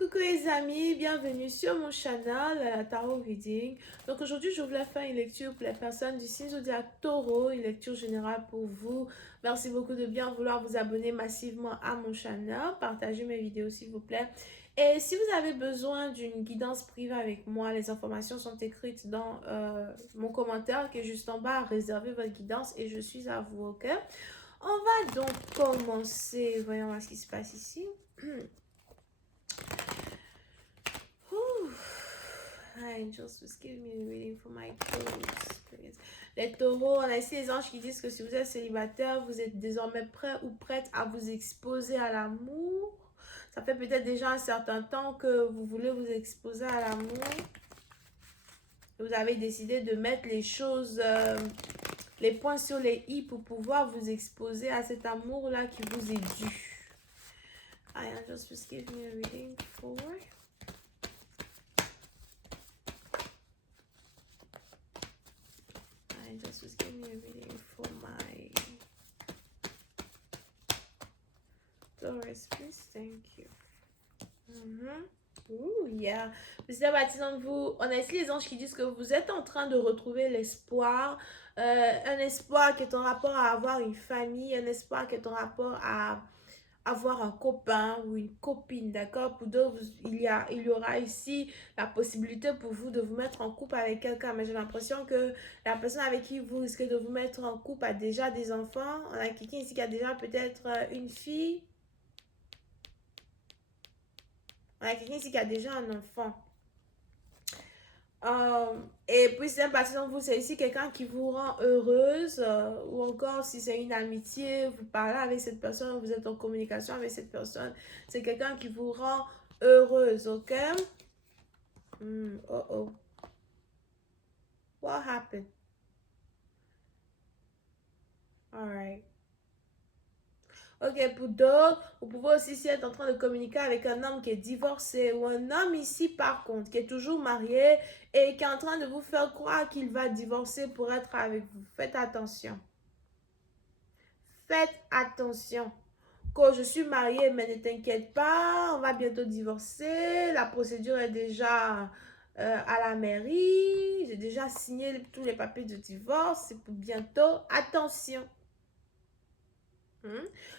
Coucou les amis, bienvenue sur mon channel Tarot Reading. Donc aujourd'hui, je voulais faire une lecture pour les personnes du signe zodiaque Taureau, une lecture générale pour vous. Merci beaucoup de bien vouloir vous abonner massivement à mon channel, partagez mes vidéos s'il vous plaît. Et si vous avez besoin d'une guidance privée avec moi, les informations sont écrites dans mon commentaire qui est juste en bas. Réservez votre guidance et je suis à vous, ok? On va donc commencer. Voyons voir ce qui se passe ici. Angels, just give me a reading for my taureaux. Les taureaux, on a ici les anges qui disent que si vous êtes célibataire, vous êtes désormais prêt ou prête à vous exposer à l'amour. Ça fait peut-être déjà un certain temps que vous voulez vous exposer à l'amour. Vous avez décidé de mettre les choses, les points sur les i pour pouvoir vous exposer à cet amour-là qui vous est dû. Angels, just give me a reading for... Just give me a reading for my Taurus, please. Thank you. Ouh, yeah. Monsieur baptisant de vous, on a ici les anges qui disent que vous êtes en train de retrouver l'espoir. Un espoir qui est en rapport à avoir une famille, un espoir qui est en rapport à avoir un copain ou une copine, d'accord? Pour d'autres, il y aura ici la possibilité pour vous de vous mettre en couple avec quelqu'un, mais j'ai l'impression que la personne avec qui vous risquez de vous mettre en couple a déjà des enfants. On a quelqu'un ici qui a déjà peut-être une fille. On a quelqu'un ici qui a déjà un enfant. Et puis c'est un parti vous, c'est ici quelqu'un qui vous rend heureuse, ou encore si c'est une amitié, vous parlez avec cette personne, vous êtes en communication avec cette personne, c'est quelqu'un qui vous rend heureuse, ok? Oh oh. What happened? Alright. Ok, pour d'autres, vous pouvez aussi être en train de communiquer avec un homme qui est divorcé ou un homme ici, par contre, qui est toujours marié et qui est en train de vous faire croire qu'il va divorcer pour être avec vous. Faites attention. Faites attention. Quand je suis mariée, mais ne t'inquiète pas, on va bientôt divorcer. La procédure est déjà à la mairie. J'ai déjà signé tous les papiers de divorce. C'est pour bientôt. Attention.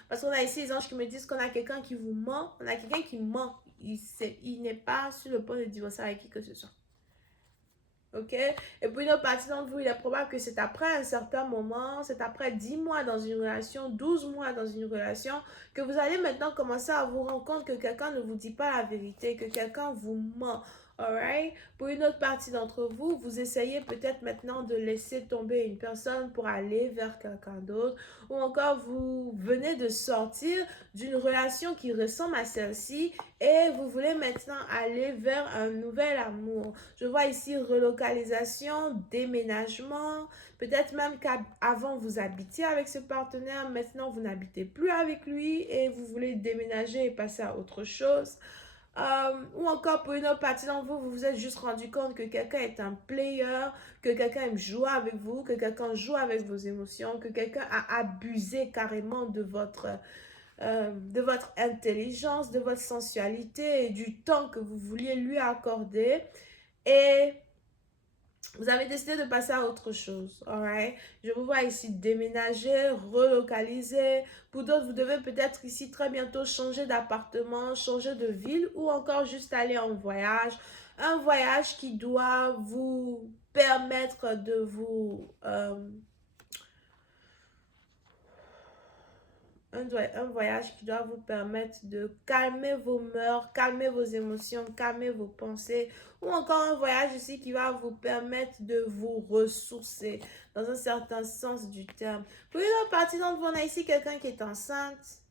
Parce qu'on a ici les anges qui me disent qu'on a quelqu'un qui vous ment. On a quelqu'un qui ment. Il n'est pas sur le point de divorcer avec qui que ce soit. Ok? Et puis une autre partie d'entre vous, il est probable que c'est après un certain moment, c'est après 10 mois dans une relation, 12 mois dans une relation, que vous allez maintenant commencer à vous rendre compte que quelqu'un ne vous dit pas la vérité, que quelqu'un vous ment. Alright? Pour une autre partie d'entre vous, vous essayez peut-être maintenant de laisser tomber une personne pour aller vers quelqu'un d'autre, ou encore vous venez de sortir d'une relation qui ressemble à celle-ci et vous voulez maintenant aller vers un nouvel amour. Je vois ici relocalisation, déménagement, peut-être même qu'avant vous habitiez avec ce partenaire, maintenant vous n'habitez plus avec lui et vous voulez déménager et passer à autre chose. Ou encore pour une autre partie d'entre vous, vous vous êtes juste rendu compte que quelqu'un est un player, que quelqu'un aime jouer avec vous, que quelqu'un joue avec vos émotions, que quelqu'un a abusé carrément de votre intelligence, de votre sensualité et du temps que vous vouliez lui accorder. Et vous avez décidé de passer à autre chose, alright? Je vous vois ici déménager, relocaliser. Pour d'autres, vous devez peut-être ici très bientôt changer d'appartement, changer de ville ou encore juste aller en voyage. Un voyage qui doit vous permettre de vous... un voyage qui doit vous permettre de calmer vos mœurs, calmer vos émotions, calmer vos pensées, ou encore un voyage ici qui va vous permettre de vous ressourcer dans un certain sens du terme. Pour une autre partie d'entre vous, on a ici quelqu'un qui est enceinte.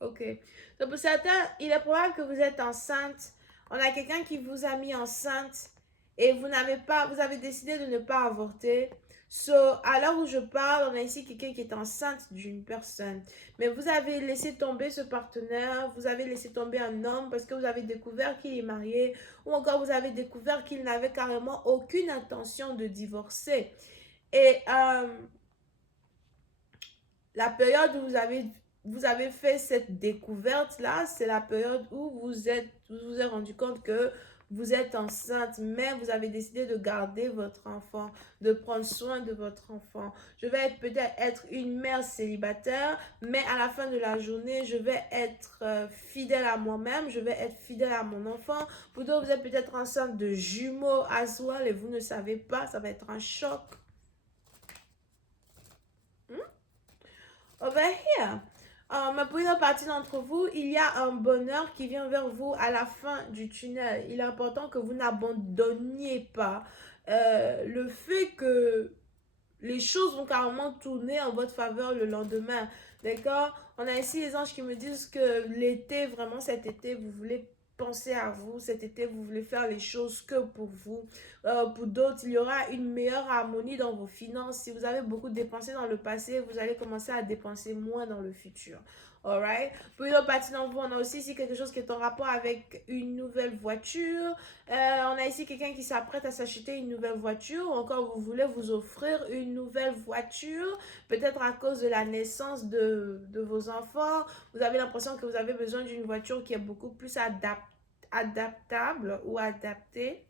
Ok. Donc pour certains, il est probable que vous êtes enceinte. On a quelqu'un qui vous a mis enceinte et vous avez décidé de ne pas avorter. So, à l'heure où je parle, on a ici quelqu'un qui est enceinte d'une personne. Mais vous avez laissé tomber ce partenaire, vous avez laissé tomber un homme parce que vous avez découvert qu'il est marié ou encore vous avez découvert qu'il n'avait carrément aucune intention de divorcer. Et la période où vous avez vous avez fait cette découverte-là, c'est la période où vous vous êtes rendu compte que vous êtes enceinte, mais vous avez décidé de garder votre enfant, de prendre soin de votre enfant. Je vais peut-être être une mère célibataire, mais à la fin de la journée, je vais être fidèle à moi-même, je vais être fidèle à mon enfant. Pour d'autres, vous êtes peut-être enceinte de jumeaux as well et vous ne savez pas, ça va être un choc. Over here. Mais pour une partie d'entre vous, il y a un bonheur qui vient vers vous à la fin du tunnel. Il est important que vous n'abandonniez pas le fait que les choses vont carrément tourner en votre faveur le lendemain. D'accord? On a ici les anges qui me disent que l'été, vraiment cet été, vous voulez penser à vous. Cet été, vous voulez faire les choses que pour vous. Pour d'autres, il y aura une meilleure harmonie dans vos finances. Si vous avez beaucoup dépensé dans le passé, vous allez commencer à dépenser moins dans le futur. Alright? Pour une autre partie d'entre vous, on a aussi ici quelque chose qui est en rapport avec une nouvelle voiture. On a ici quelqu'un qui s'apprête à s'acheter une nouvelle voiture. Ou encore, vous voulez vous offrir une nouvelle voiture. Peut-être à cause de la naissance de vos enfants. Vous avez l'impression que vous avez besoin d'une voiture qui est beaucoup plus adaptable ou adaptée.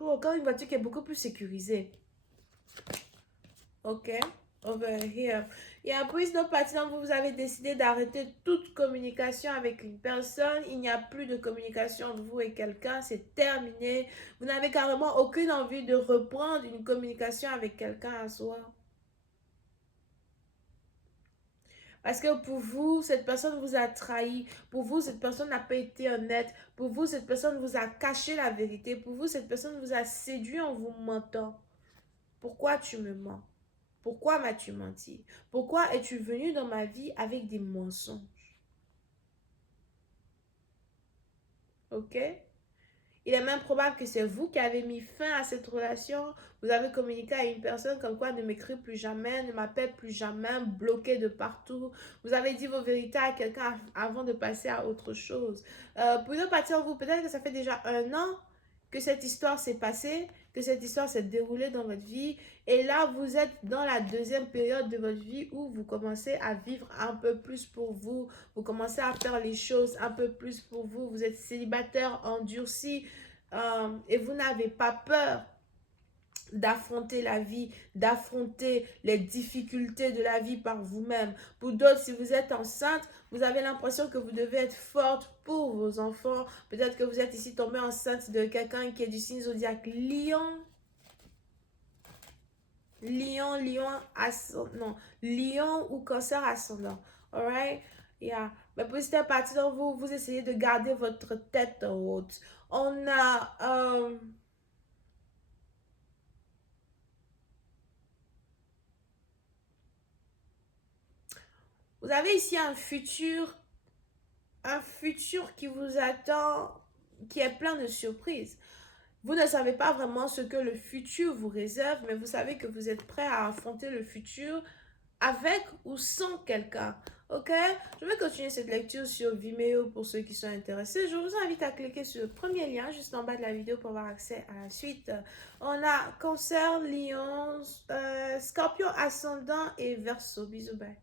Ou encore une voiture qui est beaucoup plus sécurisée. Ok? Over here. Et après, une autre partie d'entre vous, vous avez décidé d'arrêter toute communication avec une personne. Il n'y a plus de communication entre vous et quelqu'un. C'est terminé. Vous n'avez carrément aucune envie de reprendre une communication avec quelqu'un à soi. Parce que pour vous, cette personne vous a trahi. Pour vous, cette personne n'a pas été honnête. Pour vous, cette personne vous a caché la vérité. Pour vous, cette personne vous a séduit en vous mentant. Pourquoi tu me mens? Pourquoi m'as-tu menti? Pourquoi es-tu venu dans ma vie avec des mensonges? Ok? Il est même probable que c'est vous qui avez mis fin à cette relation. Vous avez communiqué à une personne comme quoi ne m'écrit plus jamais, ne m'appelle plus jamais, bloqué de partout. Vous avez dit vos vérités à quelqu'un avant de passer à autre chose. Pour une partie de vous, peut-être que ça fait déjà 1 an que cette histoire s'est passée, que cette histoire s'est déroulée dans votre vie. Et là, vous êtes dans la deuxième période de votre vie où vous commencez à vivre un peu plus pour vous. Vous commencez à faire les choses un peu plus pour vous. Vous êtes célibataire, endurci, et vous n'avez pas peur d'affronter la vie, d'affronter les difficultés de la vie par vous-même. Pour d'autres, si vous êtes enceinte, vous avez l'impression que vous devez être forte pour vos enfants. Peut-être que vous êtes ici tombée enceinte de quelqu'un qui est du signe zodiaque Lion. Lion ou Cancer ascendant. Alright? Yeah. Mais pour cette partie d'entre vous, vous essayez de garder votre tête haute. On a... vous avez ici un futur qui vous attend, qui est plein de surprises. Vous ne savez pas vraiment ce que le futur vous réserve, mais vous savez que vous êtes prêt à affronter le futur avec ou sans quelqu'un. Ok? Je vais continuer cette lecture sur Vimeo pour ceux qui sont intéressés. Je vous invite à cliquer sur le premier lien juste en bas de la vidéo pour avoir accès à la suite. On a Cancer, Lion, Scorpion ascendant et Verseau. Bisous, bye.